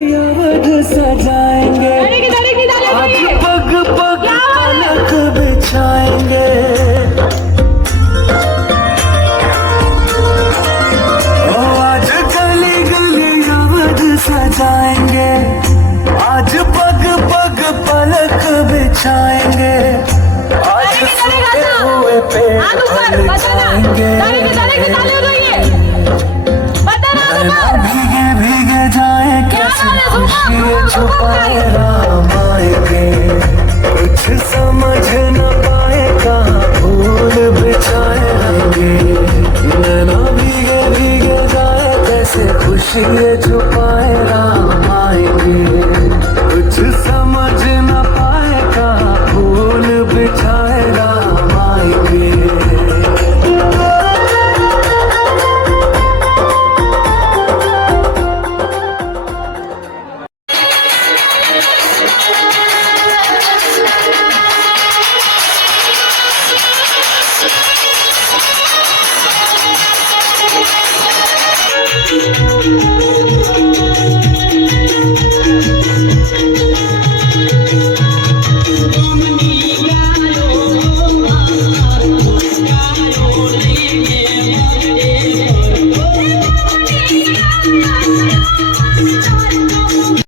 अवध सजाएंगे, आज पग पग पलक बिछाएंगे। ओ आज गली गली अवध सजाएंगे, आज पग पग पलक बिछाएंगे। आज सूखे हुए पेड़ फल जाएंगे। भीगे भीगे जाए कैसे खुशियाँ छुपाए राम आएंगे। कुछ समझ न पाए कहाँ फूल बिछाए रहेंगे। नैना भीगे भीगे जाए कैसे खुशियाँ छुपाए